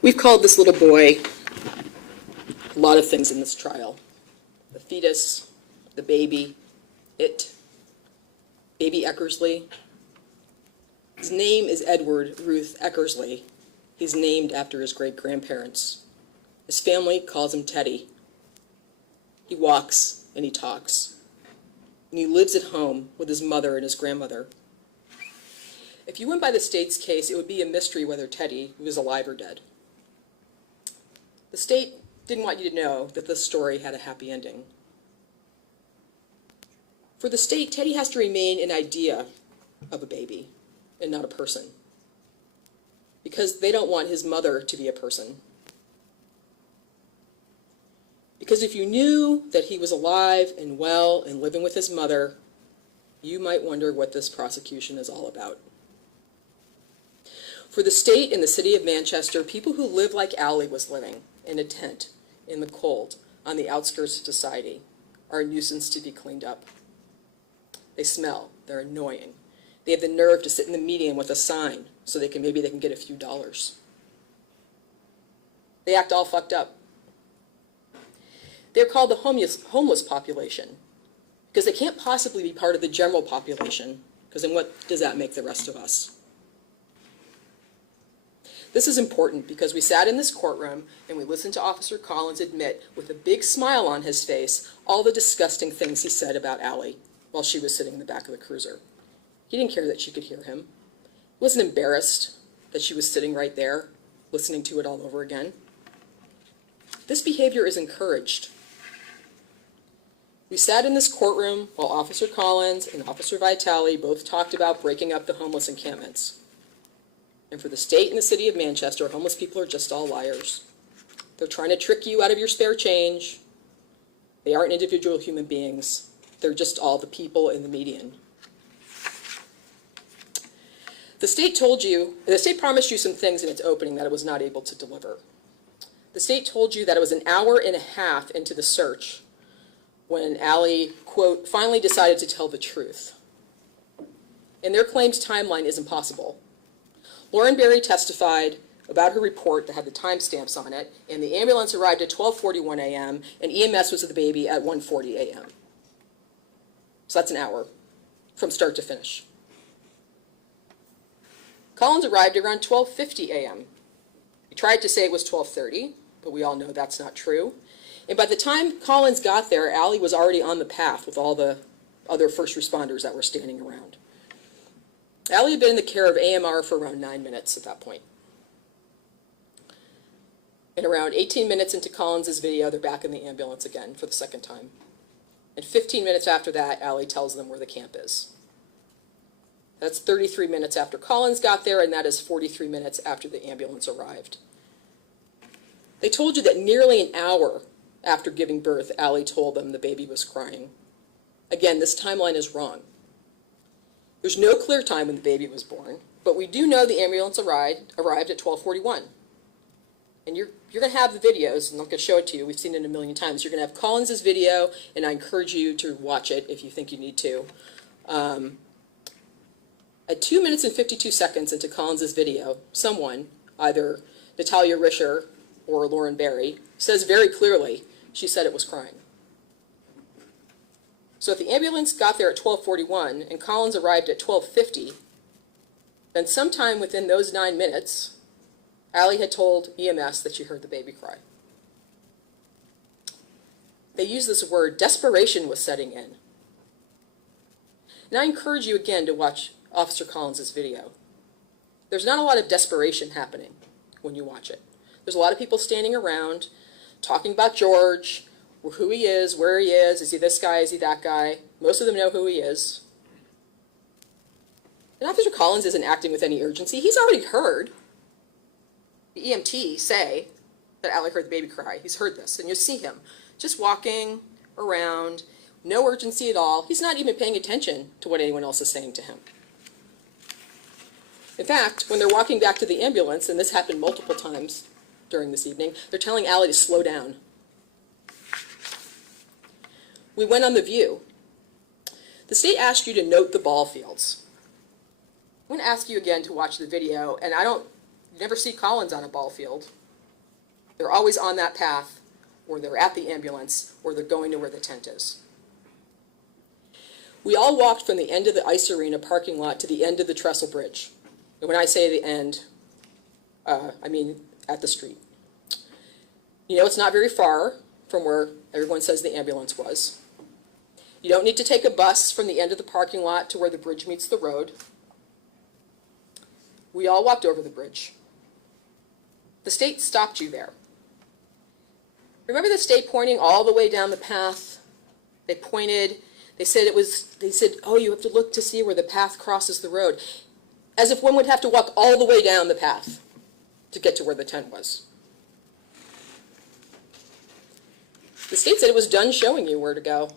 We've called this little boy a lot of things in this trial. The fetus, the baby, baby Eckersley. His name is Edward Ruth Eckersley. He's named after his great-grandparents. His family calls him Teddy. He walks and he talks. And he lives at home with his mother and his grandmother. If you went by the state's case, it would be a mystery whether Teddy was alive or dead. The state didn't want you to know that this story had a happy ending. For the state, Teddy has to remain an idea of a baby and not a person, because they don't want his mother to be a person. Because if you knew that he was alive and well and living with his mother, you might wonder what this prosecution is all about. For the state and the city of Manchester, people who live like Allie was living, in a tent, in the cold, on the outskirts of society, are a nuisance to be cleaned up. They smell, they're annoying. They have the nerve to sit in the median with a sign so maybe they can get a few dollars. They act all fucked up. They're called the homeless population because they can't possibly be part of the general population, because then what does that make the rest of us? This is important because we sat in this courtroom and we listened to Officer Collins admit with a big smile on his face all the disgusting things he said about Allie while she was sitting in the back of the cruiser. He didn't care that she could hear him. He wasn't embarrassed that she was sitting right there, listening to it all over again. This behavior is encouraged. We sat in this courtroom while Officer Collins and Officer Vitale both talked about breaking up the homeless encampments. And for the state and the city of Manchester, homeless people are just all liars. They're trying to trick you out of your spare change. They aren't individual human beings. They're just all the people in the median. The state promised you some things in its opening that it was not able to deliver. The state told you that it was an hour and a half into the search when Allie, quote, finally decided to tell the truth. And their claimed timeline is impossible. Lauren Berry testified about her report that had the timestamps on it, and the ambulance arrived at 12:41 a.m., and EMS was with the baby at 1:40 a.m. So that's an hour from start to finish. Collins arrived around 12:50 a.m. He tried to say it was 12:30, but we all know that's not true. And by the time Collins got there, Allie was already on the path with all the other first responders that were standing around. Allie had been in the care of AMR for around 9 minutes at that point. And around 18 minutes into Collins' video, they're back in the ambulance again for the second time. And 15 minutes after that, Allie tells them where the camp is. That's 33 minutes after Collins got there, and that is 43 minutes after the ambulance arrived. They told you that nearly an hour after giving birth, Allie told them the baby was crying. Again, this timeline is wrong. There's no clear time when the baby was born, but we do know the ambulance arrived at 12:41. And you're going to have the videos, and I'm going to show it to you. We've seen it a million times. You're going to have Collins' video, and I encourage you to watch it if you think you need to. At 2 minutes and 52 seconds into Collins' video, someone, either Natalia Risher or Lauren Berry, says very clearly she said it was crying. So if the ambulance got there at 12:41 and Collins arrived at 12:50, then sometime within those 9 minutes, Allie had told EMS that she heard the baby cry. They use this word, desperation was setting in. And I encourage you again to watch Officer Collins' video. There's not a lot of desperation happening when you watch it. There's a lot of people standing around talking about George, who he is, where he is he this guy, is he that guy? Most of them know who he is. And Officer Collins isn't acting with any urgency. He's already heard the EMT say that Allie heard the baby cry. He's heard this, and you see him just walking around, no urgency at all. He's not even paying attention to what anyone else is saying to him. In fact, when they're walking back to the ambulance, and this happened multiple times during this evening, they're telling Allie to slow down. We went on The View. The state asked you to note the ball fields. I'm going to ask you again to watch the video, and you never see Collins on a ball field. They're always on that path, or they're at the ambulance, or they're going to where the tent is. We all walked from the end of the ice arena parking lot to the end of the trestle bridge. And when I say the end, I mean at the street. You know, it's not very far from where everyone says the ambulance was. You don't need to take a bus from the end of the parking lot to where the bridge meets the road. We all walked over the bridge. The state stopped you there. Remember the state pointing all the way down the path? They pointed, they said, oh, you have to look to see where the path crosses the road. As if one would have to walk all the way down the path to get to where the tent was. The state said it was done showing you where to go.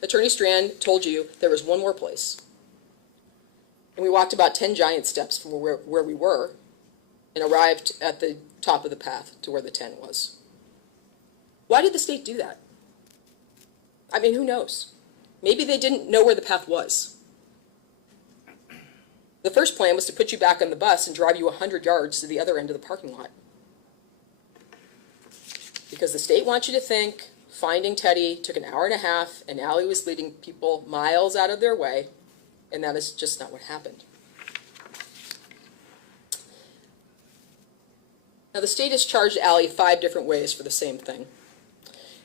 Attorney Strand told you there was one more place. And we walked about 10 giant steps from where we were and arrived at the top of the path to where the tent was. Why did the state do that? I mean, who knows? Maybe they didn't know where the path was. The first plan was to put you back on the bus and drive you 100 yards to the other end of the parking lot. Because the state wants you to think finding Teddy took an hour and a half and Allie was leading people miles out of their way, and that is just not what happened. Now the state has charged Allie 5 different ways for the same thing.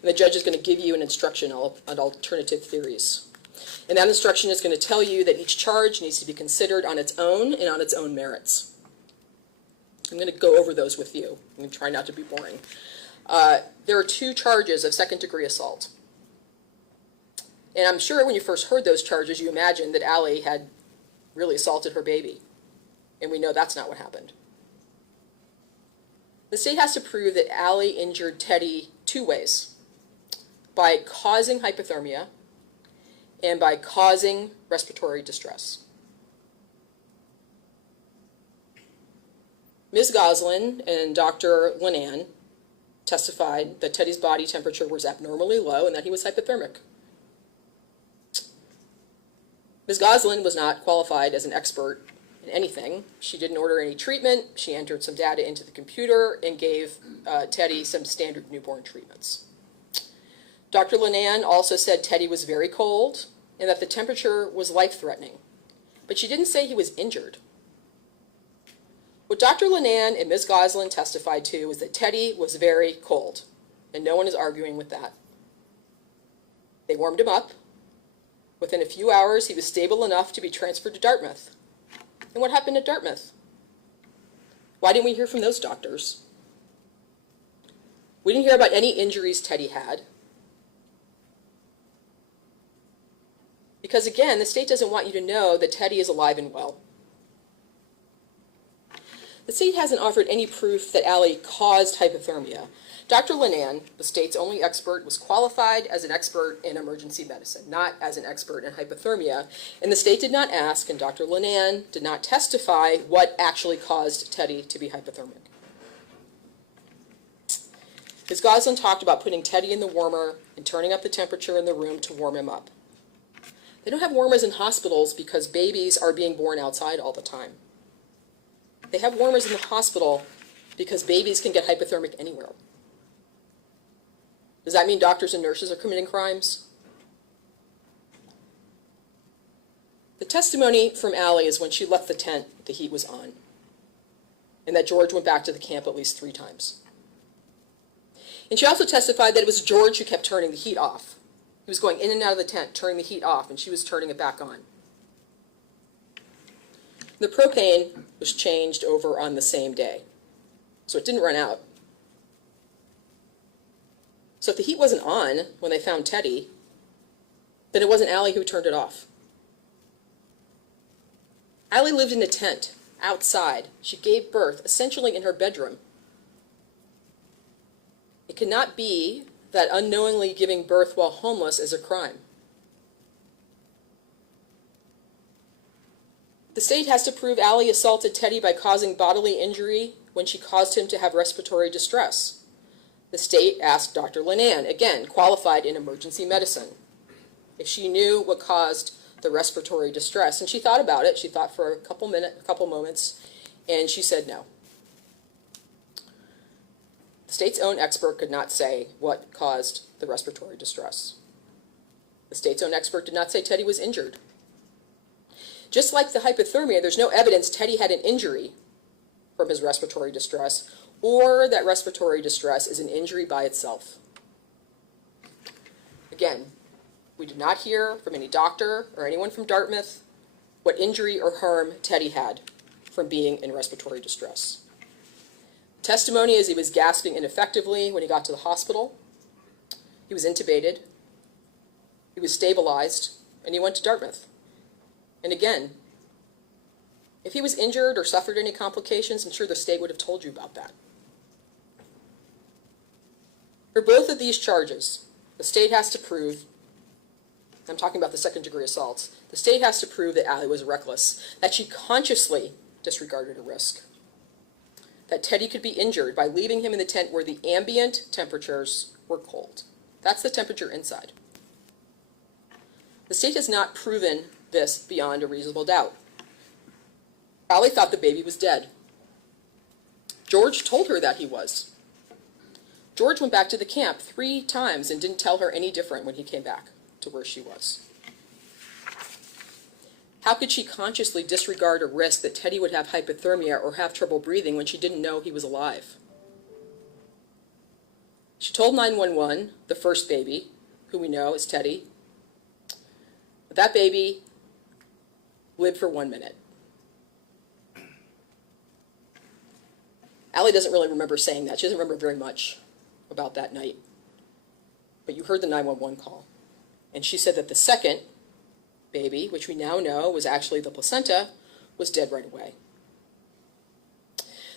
And the judge is going to give you an instruction on alternative theories. And that instruction is going to tell you that each charge needs to be considered on its own and on its own merits. I'm going to go over those with you. I'm going to try not to be boring. There are 2 charges of second-degree assault. And I'm sure when you first heard those charges, you imagined that Allie had really assaulted her baby. And we know that's not what happened. The state has to prove that Allie injured Teddy 2 ways. By causing hypothermia and by causing respiratory distress. Ms. Goslin and Dr. Linan testified that Teddy's body temperature was abnormally low and that he was hypothermic. Ms. Goslin was not qualified as an expert in anything. She didn't order any treatment. She entered some data into the computer and gave Teddy some standard newborn treatments. Dr. Linan also said Teddy was very cold and that the temperature was life-threatening, but she didn't say he was injured. What Dr. Linan and Ms. Goslin testified to was that Teddy was very cold, and no one is arguing with that. They warmed him up. Within a few hours, he was stable enough to be transferred to Dartmouth. And what happened at Dartmouth? Why didn't we hear from those doctors? We didn't hear about any injuries Teddy had. Because again, the state doesn't want you to know that Teddy is alive and well. The state hasn't offered any proof that Allie caused hypothermia. Dr. Linan, the state's only expert, was qualified as an expert in emergency medicine, not as an expert in hypothermia. And the state did not ask, and Dr. Linan did not testify what actually caused Teddy to be hypothermic. Ms. Goslin talked about putting Teddy in the warmer and turning up the temperature in the room to warm him up. They don't have warmers in hospitals because babies are being born outside all the time. They have warmers in the hospital because babies can get hypothermic anywhere. Does that mean doctors and nurses are committing crimes? The testimony from Allie is when she left the tent, the heat was on, and that George went back to the camp at least 3 times. And she also testified that it was George who kept turning the heat off. He was going in and out of the tent, turning the heat off, and she was turning it back on. The propane was changed over on the same day, so it didn't run out. So if the heat wasn't on when they found Teddy, then it wasn't Allie who turned it off. Allie lived in a tent outside. She gave birth essentially in her bedroom. It cannot be that unknowingly giving birth while homeless is a crime. The state has to prove Allie assaulted Teddy by causing bodily injury when she caused him to have respiratory distress. The state asked Dr. Linan, again, qualified in emergency medicine, if she knew what caused the respiratory distress. And she thought about it. She thought for a couple moments, and she said no. state's own expert could not say what caused the respiratory distress. The state's own expert did not say Teddy was injured. Just like the hypothermia, there's no evidence Teddy had an injury from his respiratory distress, or that respiratory distress is an injury by itself. Again, we did not hear from any doctor or anyone from Dartmouth what injury or harm Teddy had from being in respiratory distress. Testimony is he was gasping ineffectively when he got to the hospital. He was intubated. He was stabilized, and he went to Dartmouth. And again, if he was injured or suffered any complications, I'm sure the state would have told you about that. For both of these charges, the state has to prove, I'm talking about the second-degree assaults, the state has to prove that Allie was reckless, that she consciously disregarded a risk, that Teddy could be injured by leaving him in the tent where the ambient temperatures were cold. That's the temperature inside. The state has not proven this beyond a reasonable doubt. Allie thought the baby was dead. George told her that he was. George went back to the camp 3 times and didn't tell her any different when he came back to where she was. How could she consciously disregard a risk that Teddy would have hypothermia or have trouble breathing when she didn't know he was alive? She told 911, the first baby, who we know is Teddy, but that baby lived for 1 minute. Allie doesn't really remember saying that. She doesn't remember very much about that night. But you heard the 911 call. And she said that the second baby, which we now know was actually the placenta, was dead right away.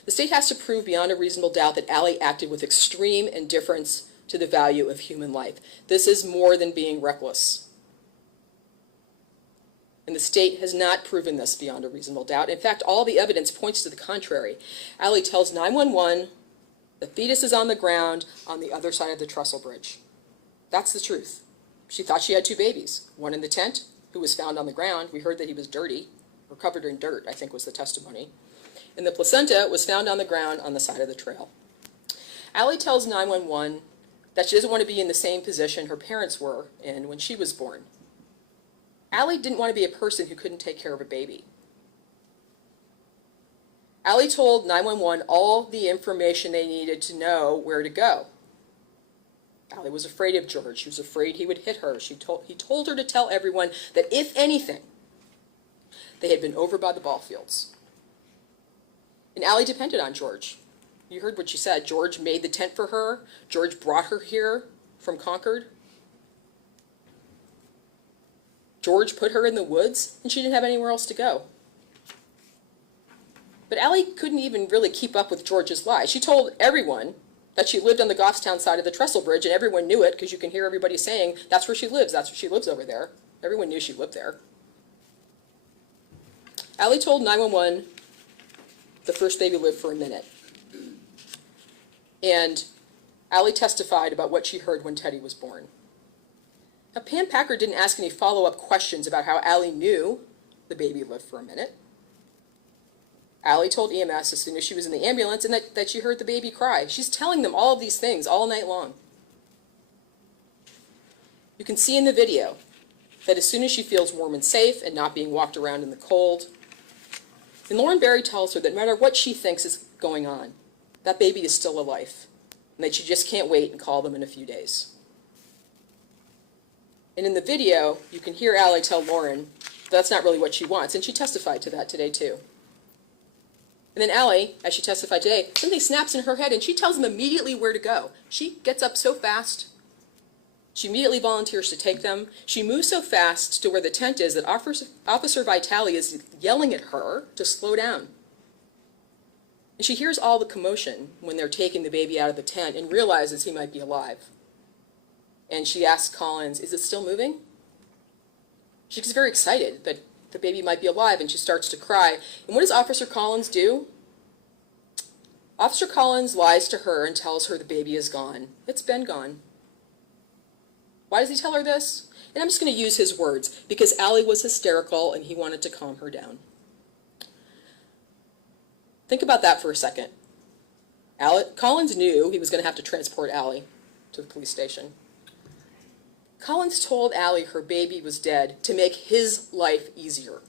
The state has to prove beyond a reasonable doubt that Allie acted with extreme indifference to the value of human life. This is more than being reckless. And the state has not proven this beyond a reasonable doubt. In fact, all the evidence points to the contrary. Allie tells 911 the fetus is on the ground on the other side of the trestle bridge. That's the truth. She thought she had 2 babies, one in the tent, who was found on the ground. We heard that he was dirty, or covered in dirt, I think was the testimony. And the placenta was found on the ground on the side of the trail. Allie tells 911 that she doesn't want to be in the same position her parents were in when she was born. Allie didn't want to be a person who couldn't take care of a baby. Allie told 911 all the information they needed to know where to go. Allie was afraid of George. She was afraid he would hit her. He told her to tell everyone that if anything, they had been over by the ball fields. And Allie depended on George. You heard what she said. George made the tent for her. George brought her here from Concord. George put her in the woods, and she didn't have anywhere else to go. But Allie couldn't even really keep up with George's lie. She told everyone that she lived on the Goffstown side of the trestle bridge, and everyone knew it because you can hear everybody saying, that's where she lives over there. Everyone knew she lived there. Allie told 911 the first baby lived for a minute. And Allie testified about what she heard when Teddy was born. Now, Pam Packard didn't ask any follow-up questions about how Allie knew the baby lived for a minute. Allie told EMS as soon as she was in the ambulance and that she heard the baby cry. She's telling them all of these things all night long. You can see in the video that as soon as she feels warm and safe and not being walked around in the cold, and Lauren Berry tells her that no matter what she thinks is going on, that baby is still alive, and that she just can't wait and call them in a few days. And in the video, you can hear Allie tell Lauren that's not really what she wants, and she testified to that today too. And then Allie, as she testified today, something snaps in her head and she tells them immediately where to go. She gets up so fast. She immediately volunteers to take them. She moves so fast to where the tent is that Officer Vitale is yelling at her to slow down. And she hears all the commotion when they're taking the baby out of the tent and realizes he might be alive. And she asks Collins, is it still moving? She gets very excited that the baby might be alive, and she starts to cry. And what does Officer Collins do? Officer Collins lies to her and tells her the baby is gone. It's been gone. Why does he tell her this? And I'm just going to use his words, because Allie was hysterical and he wanted to calm her down. Think about that for a second. Collins knew he was going to have to transport Allie to the police station. Collins told Allie her baby was dead to make his life easier,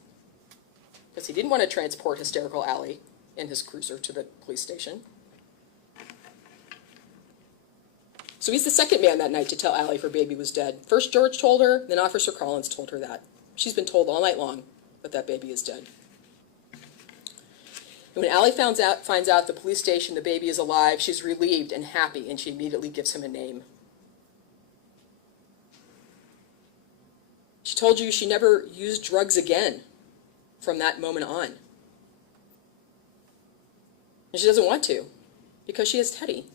because he didn't want to transport hysterical Allie in his cruiser to the police station. So he's the second man that night to tell Allie her baby was dead. First George told her, then Officer Collins told her that. She's been told all night long that baby is dead. And when Allie finds out at the police station the baby is alive, she's relieved and happy, and she immediately gives him a name. She told you she never used drugs again from that moment on. And she doesn't want to, because she has Teddy.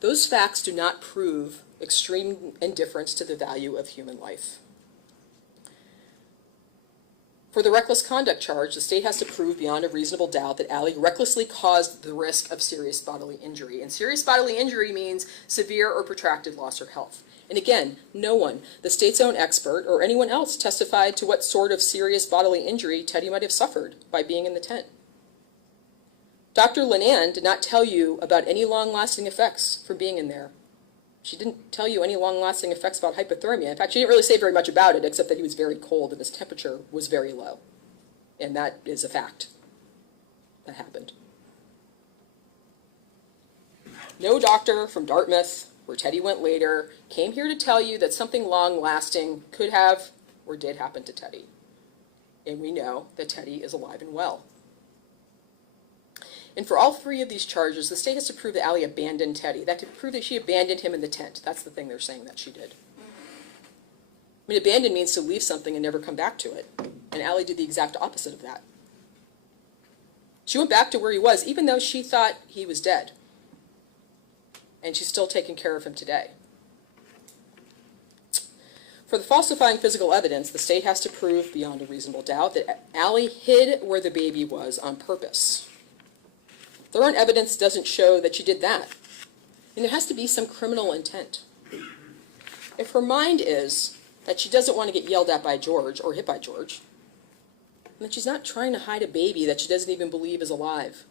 Those facts do not prove extreme indifference to the value of human life. For the reckless conduct charge, the state has to prove beyond a reasonable doubt that Allie recklessly caused the risk of serious bodily injury. And serious bodily injury means severe or protracted loss of health. And again, no one, the state's own expert or anyone else, testified to what sort of serious bodily injury Teddy might have suffered by being in the tent. Dr. Linan did not tell you about any long-lasting effects from being in there. She didn't tell you any long-lasting effects about hypothermia. In fact, she didn't really say very much about it, except that he was very cold and his temperature was very low. And that is a fact. That happened. No doctor from Dartmouth, where Teddy went later, came here to tell you that something long-lasting could have or did happen to Teddy. And we know that Teddy is alive and well. And for all three of these charges, the state has to prove that Allie abandoned Teddy. That could prove that she abandoned him in the tent. That's the thing they're saying that she did. I mean, abandon means to leave something and never come back to it. And Allie did the exact opposite of that. She went back to where he was, even though she thought he was dead. And she's still taking care of him today. For the falsifying physical evidence, the state has to prove beyond a reasonable doubt that Allie hid where the baby was on purpose. Their own evidence doesn't show that she did that. And there has to be some criminal intent. If her mind is that she doesn't want to get yelled at by George or hit by George, then she's not trying to hide a baby that she doesn't even believe is alive.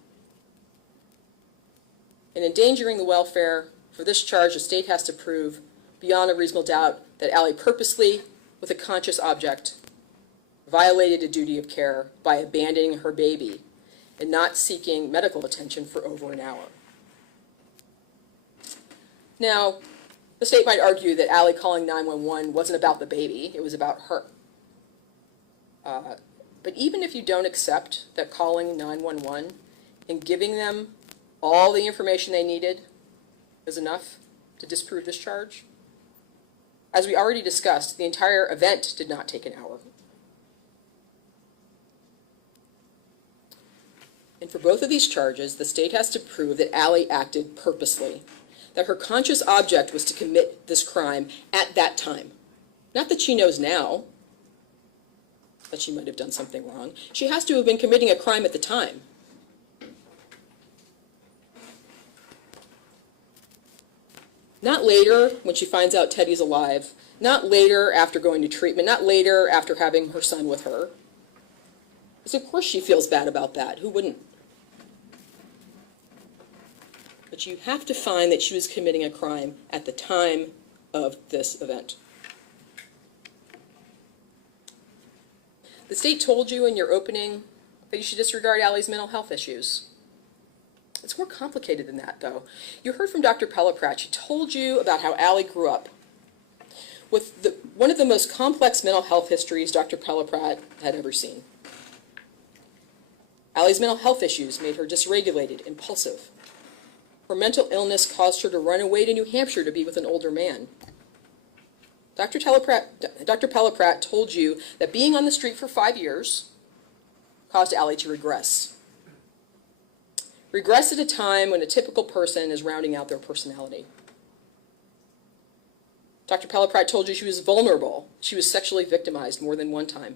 In endangering the welfare, for this charge, the state has to prove beyond a reasonable doubt that Allie purposely, with a conscious object, violated a duty of care by abandoning her baby and not seeking medical attention for over an hour. Now, the state might argue that Allie calling 911 wasn't about the baby, it was about her. But even if you don't accept that calling 911 and giving them all the information they needed is enough to disprove this charge, as we already discussed, the entire event did not take an hour. And for both of these charges, the state has to prove that Allie acted purposely, that her conscious object was to commit this crime at that time. Not that she knows now that she might have done something wrong. She has to have been committing a crime at the time. Not later when she finds out Teddy's alive, not later after going to treatment, not later after having her son with her. Because of course she feels bad about that. Who wouldn't? But you have to find that she was committing a crime at the time of this event. The state told you in your opening that you should disregard Allie's mental health issues. It's more complicated than that, though. You heard from Dr. Pelleprat. She told you about how Allie grew up with one of the most complex mental health histories Dr. Pelleprat had ever seen. Allie's mental health issues made her dysregulated, impulsive. Her mental illness caused her to run away to New Hampshire to be with an older man. Dr. Pelleprat told you that being on the street for 5 years caused Allie to regress. Regress at a time when a typical person is rounding out their personality. Dr. Pelleprat told you she was vulnerable. She was sexually victimized more than one time.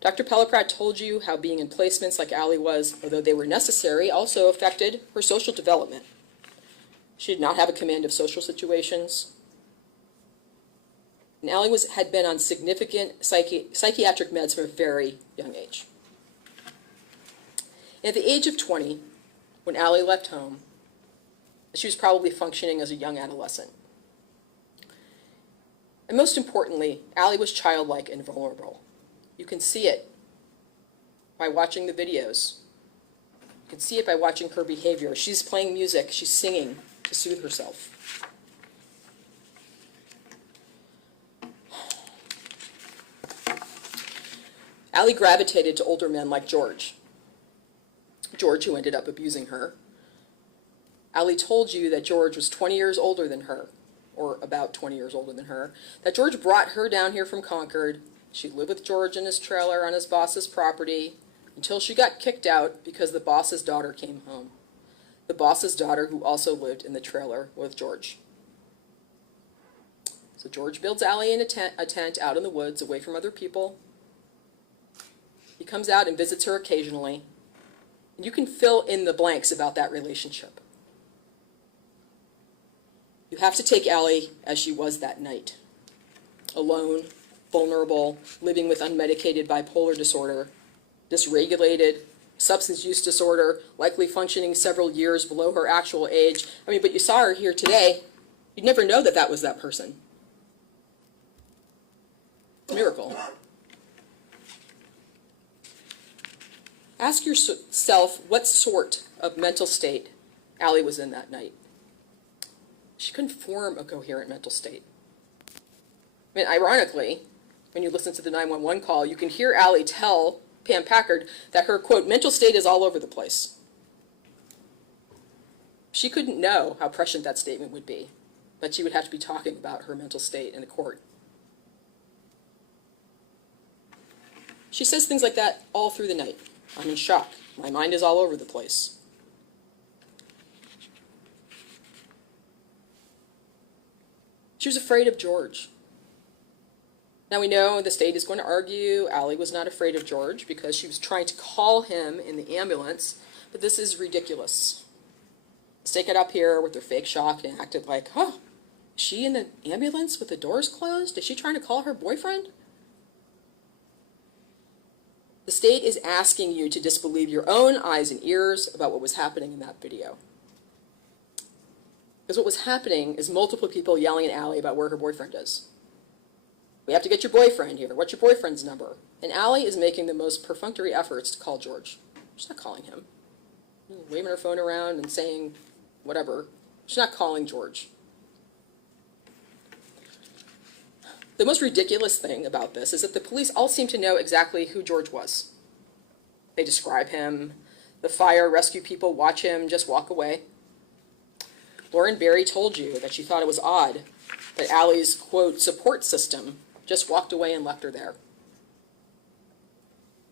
Dr. Pelleprat told you how being in placements like Allie was, although they were necessary, also affected her social development. She did not have a command of social situations. And Allie had been on significant psychiatric meds from a very young age. At the age of 20, when Allie left home, she was probably functioning as a young adolescent. And most importantly, Allie was childlike and vulnerable. You can see it by watching the videos. You can see it by watching her behavior. She's playing music, she's singing to soothe herself. Allie gravitated to older men like George. George, who ended up abusing her. Allie told you that George was 20 years older than her, or about 20 years older than her, that George brought her down here from Concord. She lived with George in his trailer on his boss's property until she got kicked out because the boss's daughter came home. The boss's daughter who also lived in the trailer with George. So George builds Allie in a tent out in the woods away from other people. He comes out and visits her occasionally. And you can fill in the blanks about that relationship. You have to take Allie as she was that night. Alone, vulnerable, living with unmedicated bipolar disorder, dysregulated, substance use disorder, likely functioning several years below her actual age. But you saw her here today. You'd never know that that was that person. Miracle. Ask yourself what sort of mental state Allie was in that night. She couldn't form a coherent mental state. Ironically, when you listen to the 911 call, you can hear Allie tell Pam Packard that her, quote, mental state is all over the place. She couldn't know how prescient that statement would be, but she would have to be talking about her mental state in a court. She says things like that all through the night. I'm in shock. My mind is all over the place. She was afraid of George. Now we know the state is going to argue Allie was not afraid of George because she was trying to call him in the ambulance, but this is ridiculous. The state got up here with their fake shock and acted like, is she in the ambulance with the doors closed? Is she trying to call her boyfriend? The state is asking you to disbelieve your own eyes and ears about what was happening in that video. Because what was happening is multiple people yelling at Allie about where her boyfriend is. We have to get your boyfriend here. What's your boyfriend's number? And Allie is making the most perfunctory efforts to call George. She's not calling him. Waving her phone around and saying whatever. She's not calling George. The most ridiculous thing about this is that the police all seem to know exactly who George was. They describe him. The fire rescue people watch him just walk away. Lauren Berry told you that she thought it was odd that Allie's, quote, support system just walked away and left her there.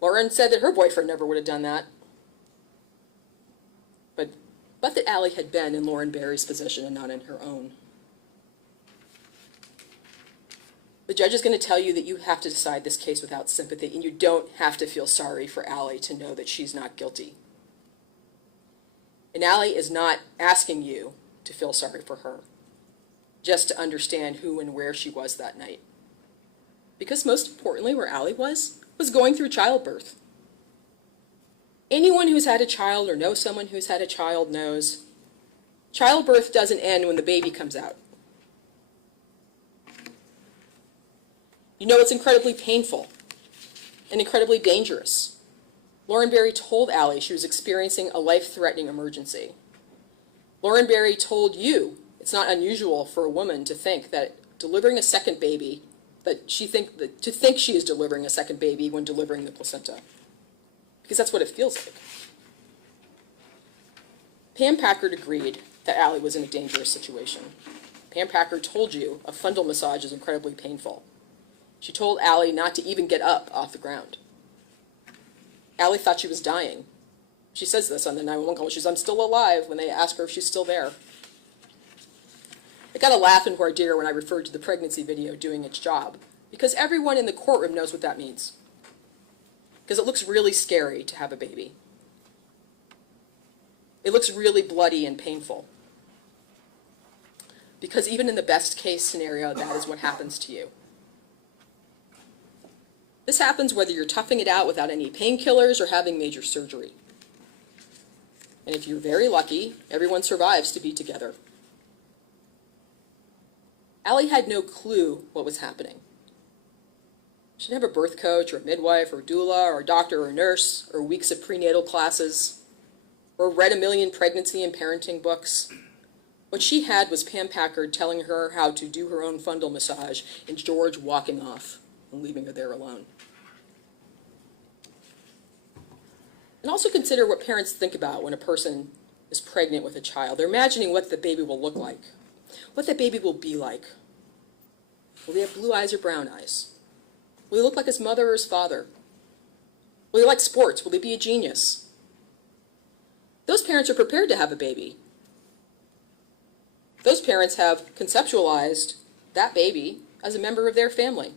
Lauren said that her boyfriend never would have done that. But that Allie had been in Lauren Berry's position and not in her own. The judge is going to tell you that you have to decide this case without sympathy, and you don't have to feel sorry for Allie to know that she's not guilty. And Allie is not asking you to feel sorry for her, just to understand who and where she was that night. Because most importantly, where Allie was going through childbirth. Anyone who's had a child or knows someone who's had a child knows childbirth doesn't end when the baby comes out. You know it's incredibly painful and incredibly dangerous. Lauren Berry told Allie she was experiencing a life-threatening emergency. Lauren Berry told you it's not unusual for a woman to think that delivering a second baby, to think she is delivering a second baby when delivering the placenta, because that's what it feels like. Pam Packard agreed that Allie was in a dangerous situation. Pam Packard told you a fundal massage is incredibly painful. She told Allie not to even get up off the ground. Allie thought she was dying. She says this on the 911 call. She says, I'm still alive, when they ask her if she's still there. I got a laugh in voir dire when I referred to the pregnancy video doing its job, because everyone in the courtroom knows what that means. Because it looks really scary to have a baby. It looks really bloody and painful. Because even in the best case scenario, that is what happens to you. This happens whether you're toughing it out without any painkillers or having major surgery. And if you're very lucky, everyone survives to be together. Allie had no clue what was happening. She didn't have a birth coach or a midwife or a doula or a doctor or a nurse or weeks of prenatal classes or read a million pregnancy and parenting books. What she had was Pam Packard telling her how to do her own fundal massage and George walking off and leaving her there alone. And also consider what parents think about when a person is pregnant with a child. They're imagining what the baby will look like, what that baby will be like. Will they have blue eyes or brown eyes? Will he look like his mother or his father? Will he like sports? Will he be a genius? Those parents are prepared to have a baby. Those parents have conceptualized that baby as a member of their family.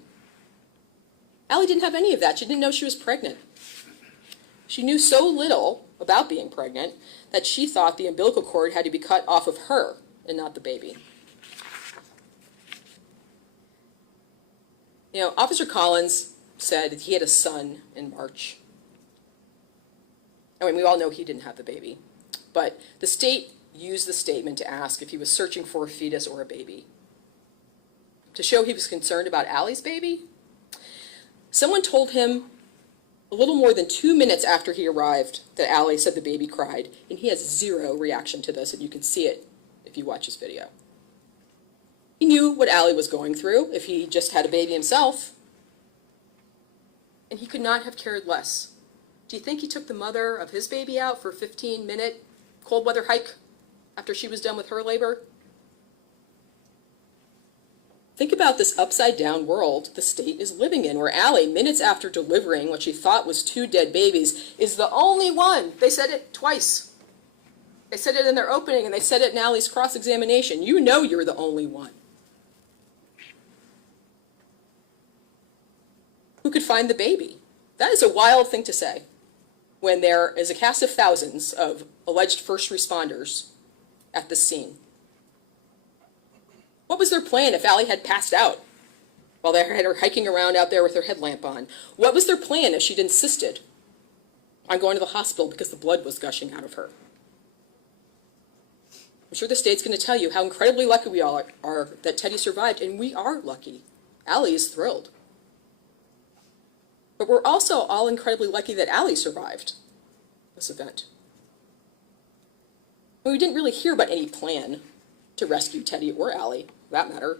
Allie didn't have any of that. She didn't know she was pregnant. She knew so little about being pregnant that she thought the umbilical cord had to be cut off of her and not the baby. You know, Officer Collins said that he had a son in March. I mean, we all know he didn't have the baby, but the state used the statement to ask if he was searching for a fetus or a baby. To show he was concerned about Allie's baby, someone told him a little more than 2 minutes after he arrived that Allie said the baby cried, and he has zero reaction to this, and you can see it if you watch his video. He knew what Allie was going through if he just had a baby himself, and he could not have cared less. Do you think he took the mother of his baby out for a 15-minute cold weather hike after she was done with her labor? Think about this upside-down world the state is living in, where Allie, minutes after delivering what she thought was 2 dead babies, is the only one. They said it twice. They said it in their opening, and they said it in Allie's cross-examination. You know you're the only one. Who could find the baby? That is a wild thing to say when there is a cast of thousands of alleged first responders at the scene. What was their plan if Allie had passed out while they had her hiking around out there with her headlamp on? What was their plan if she'd insisted on going to the hospital because the blood was gushing out of her? I'm sure the state's going to tell you how incredibly lucky we all are that Teddy survived, and we are lucky. Allie is thrilled. But we're also all incredibly lucky that Allie survived this event. And we didn't really hear about any plan to rescue Teddy or Allie, for that matter.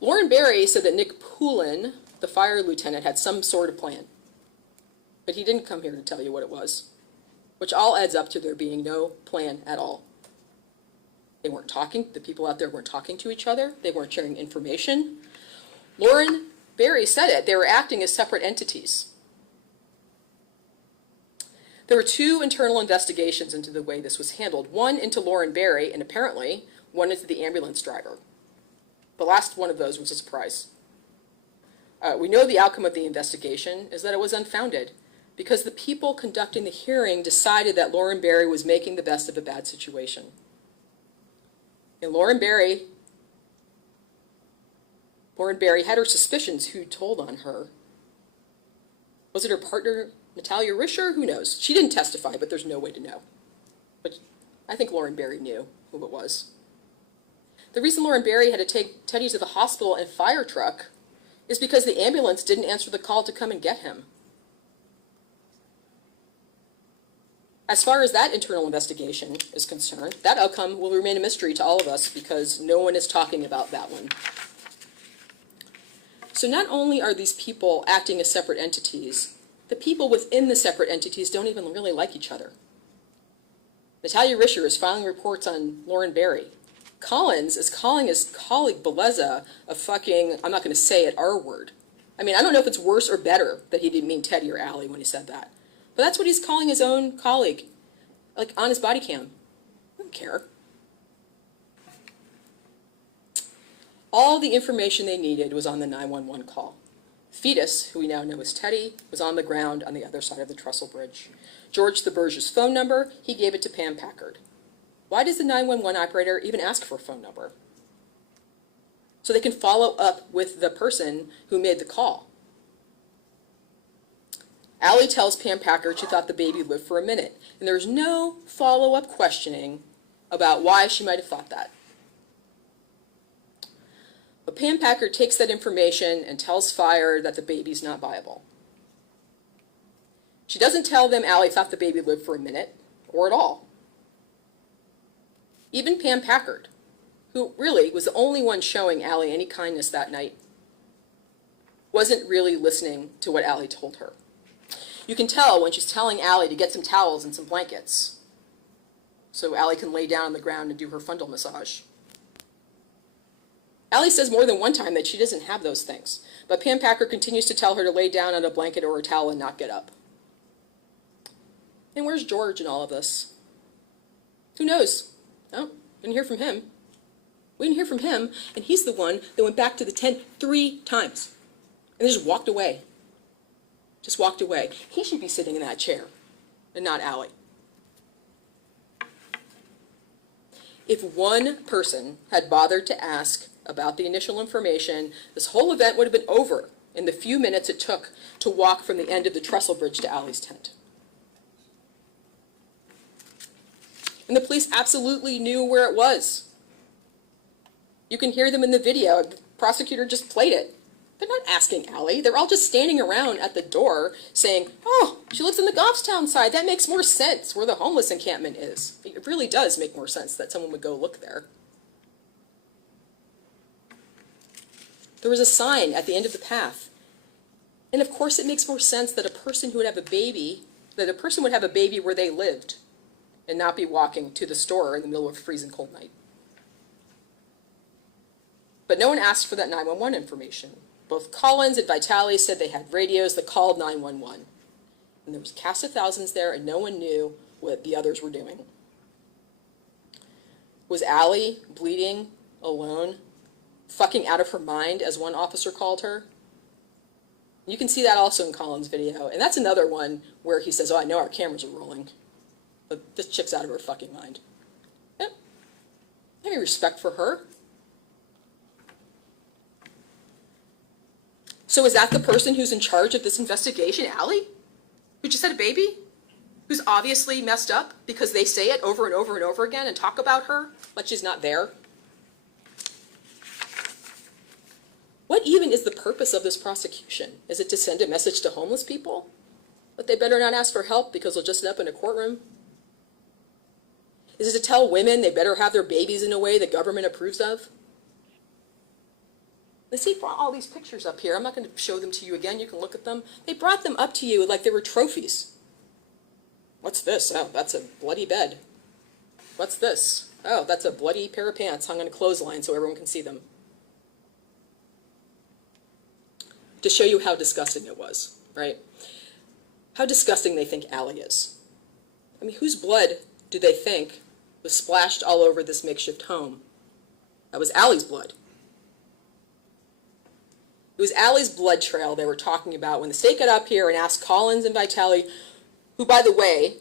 Lauren Barry said that Nick Poulin, the fire lieutenant, had some sort of plan. But he didn't come here to tell you what it was, which all adds up to there being no plan at all. They weren't talking, the people out there weren't talking to each other, they weren't sharing information. Lauren Barry said it, they were acting as separate entities. There were 2 internal investigations into the way this was handled, one into Lauren Barry, and apparently one into the ambulance driver. The last one of those was a surprise. We know the outcome of the investigation is that it was unfounded because the people conducting the hearing decided that Lauren Barry was making the best of a bad situation. And Lauren Barry had her suspicions who told on her. Was it her partner, Natalia Risher? Who knows? She didn't testify, but there's no way to know. But I think Lauren Barry knew who it was. The reason Lauren Barry had to take Teddy to the hospital in a fire truck is because the ambulance didn't answer the call to come and get him. As far as that internal investigation is concerned, that outcome will remain a mystery to all of us because no one is talking about that one. So not only are these people acting as separate entities, the people within the separate entities don't even really like each other. Natalia Risher is filing reports on Lauren Barry. Collins is calling his colleague Beleza a fucking, I'm not going to say it, R-word. I mean, I don't know if it's worse or better that he didn't mean Teddy or Allie when he said that. But that's what he's calling his own colleague, like on his body cam. I don't care. All the information they needed was on the 911 call. Fetus, who we now know as Teddy, was on the ground on the other side of the trestle bridge. George Theberge's phone number, he gave it to Pam Packard. Why does the 911 operator even ask for a phone number? So they can follow up with the person who made the call. Allie tells Pam Packard she thought the baby lived for a minute, and there's no follow-up questioning about why she might have thought that. But Pam Packard takes that information and tells Fire that the baby's not viable. She doesn't tell them Allie thought the baby lived for a minute, or at all. Even Pam Packard, who really was the only one showing Allie any kindness that night, wasn't really listening to what Allie told her. You can tell when she's telling Allie to get some towels and some blankets so Allie can lay down on the ground and do her fundal massage. Allie says more than one time that she doesn't have those things, but Pam Packard continues to tell her to lay down on a blanket or a towel and not get up. And where's George in all of this? Who knows? Oh, didn't hear from him. We didn't hear from him, and he's the one that went back to the tent 3 times and just walked away. Just walked away. He should be sitting in that chair and not Allie. If one person had bothered to ask about the initial information, this whole event would have been over in the few minutes it took to walk from the end of the trestle bridge to Allie's tent. And the police absolutely knew where it was. You can hear them in the video. The prosecutor just played it. They're not asking Allie. They're all just standing around at the door saying, oh, she lives in the Goffstown side. That makes more sense where the homeless encampment is. It really does make more sense that someone would go look there. There was a sign at the end of the path. And of course it makes more sense that a person would have a baby where they lived and not be walking to the store in the middle of a freezing cold night. But no one asked for that 911 information. Both Collins and Vitale said they had radios that called 911. And there was a cast of thousands there, and no one knew what the others were doing. Was Allie bleeding, alone, fucking out of her mind, as one officer called her? You can see that also in Collins' video. And that's another one where he says, oh, I know our cameras are rolling. But this chick's out of her fucking mind. Yep. I have any respect for her. So is that the person who's in charge of this investigation, Allie? Who just had a baby? Who's obviously messed up because they say it over and over and over again and talk about her like she's not there? What even is the purpose of this prosecution? Is it to send a message to homeless people? That they better not ask for help because they'll just end up in a courtroom? Is it to tell women they better have their babies in a way the government approves of? Let's see all these pictures up here. I'm not going to show them to you again. You can look at them. They brought them up to you like they were trophies. What's this? Oh, that's a bloody bed. What's this? Oh, that's a bloody pair of pants hung on a clothesline so everyone can see them. To show you how disgusting it was, right? How disgusting they think Allie is. I mean, whose blood do they think was splashed all over this makeshift home? That was Allie's blood. It was Allie's blood trail they were talking about when the state got up here and asked Collins and Vitale, who, by the way,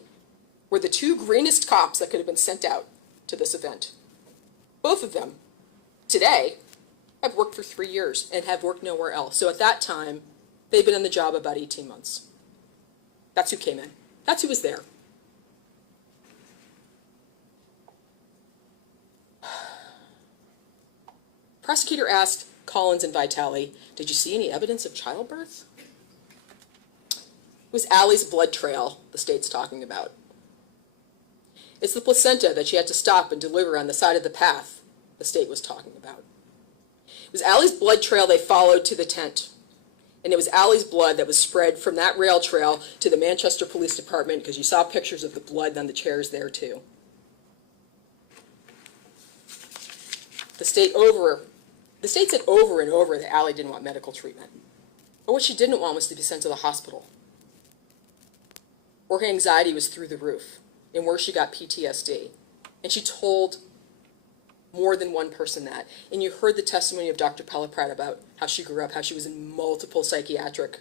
were the 2 greenest cops that could have been sent out to this event. Both of them, today, have worked for 3 years and have worked nowhere else. So at that time, they'd been on the job about 18 months. That's who came in. That's who was there. Prosecutor asked Collins and Vitale, did you see any evidence of childbirth? It was Allie's blood trail the state's talking about. It's the placenta that she had to stop and deliver on the side of the path the state was talking about. It was Allie's blood trail they followed to the tent. And it was Allie's blood that was spread from that rail trail to the Manchester Police Department, because you saw pictures of the blood on the chairs there too. The state said over and over that Allie didn't want medical treatment. But what she didn't want was to be sent to the hospital, where her anxiety was through the roof, and where she got PTSD. And she told more than one person that. And you heard the testimony of Dr. Pelleprat about how she grew up, how she was in multiple psychiatric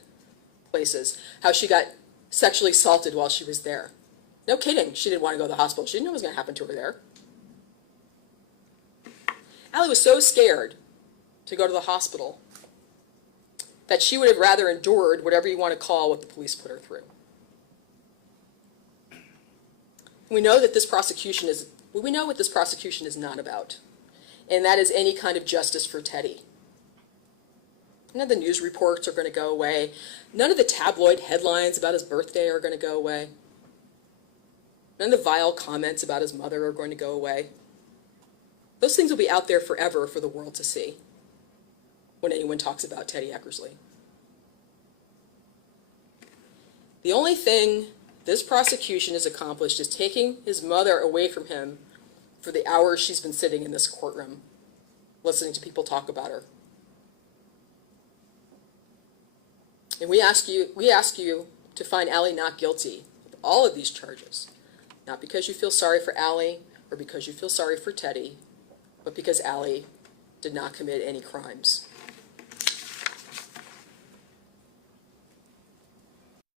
places, how she got sexually assaulted while she was there. No kidding, she didn't want to go to the hospital. She didn't know what was going to happen to her there. Allie was so scared to go to the hospital that she would have rather endured whatever you want to call what the police put her through. We know that this prosecution is, we know what this prosecution is not about, and that is any kind of justice for Teddy. None of the news reports are going to go away. None of the tabloid headlines about his birthday are going to go away. None of the vile comments about his mother are going to go away. Those things will be out there forever for the world to see when anyone talks about Teddy Eckersley. The only thing this prosecution has accomplished is taking his mother away from him for the hours she's been sitting in this courtroom, listening to people talk about her. And we ask you to find Allie not guilty of all of these charges, not because you feel sorry for Allie or because you feel sorry for Teddy, but because Allie did not commit any crimes.